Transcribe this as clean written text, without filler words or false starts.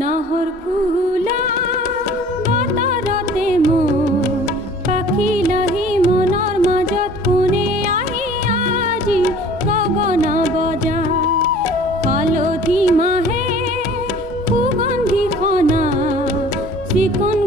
নাহৰ ফুলা বতৰতে মোৰ পাখি লাহি মনৰ মাজত কোনে আহি আজি গগনা বজা হালধি মাহে সুগন্ধি খনা চিকুণ